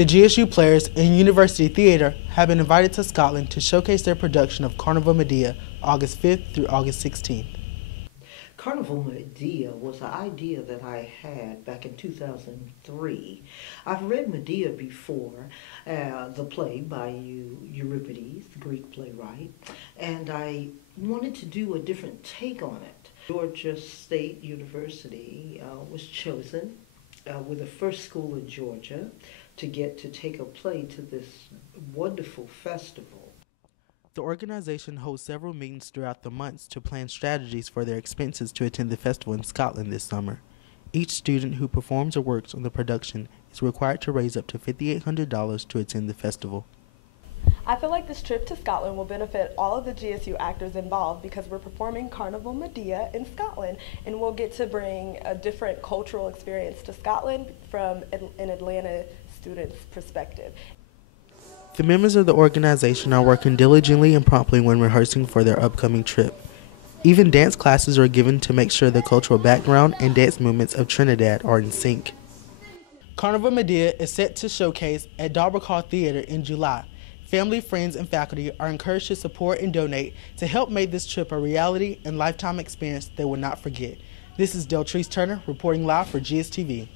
The GSU Players and University Theatre have been invited to Scotland to showcase their production of Carnival Medea August 5th through August 16th. Carnival Medea was an idea that I had back in 2003. I've read Medea before, the play by Euripides, the Greek playwright, and I wanted to do a different take on it. Georgia State University was chosen with the first school in Georgia to get to take a play to this wonderful festival. The organization holds several meetings throughout the months to plan strategies for their expenses to attend the festival in Scotland this summer. Each student who performs or works on the production is required to raise up to $5,800 to attend the festival. I feel like this trip to Scotland will benefit all of the GSU actors involved because we're performing Carnival Medea in Scotland, and we'll get to bring a different cultural experience to Scotland from an Atlanta student's perspective. The members of the organization are working diligently and promptly when rehearsing for their upcoming trip. Even dance classes are given to make sure the cultural background and dance movements of Trinidad are in sync. Carnival Medea is set to showcase at Darbrick Hall Theatre in July. Family, friends, and faculty are encouraged to support and donate to help make this trip a reality and lifetime experience they will not forget. This is Deltrice Turner reporting live for GSTV.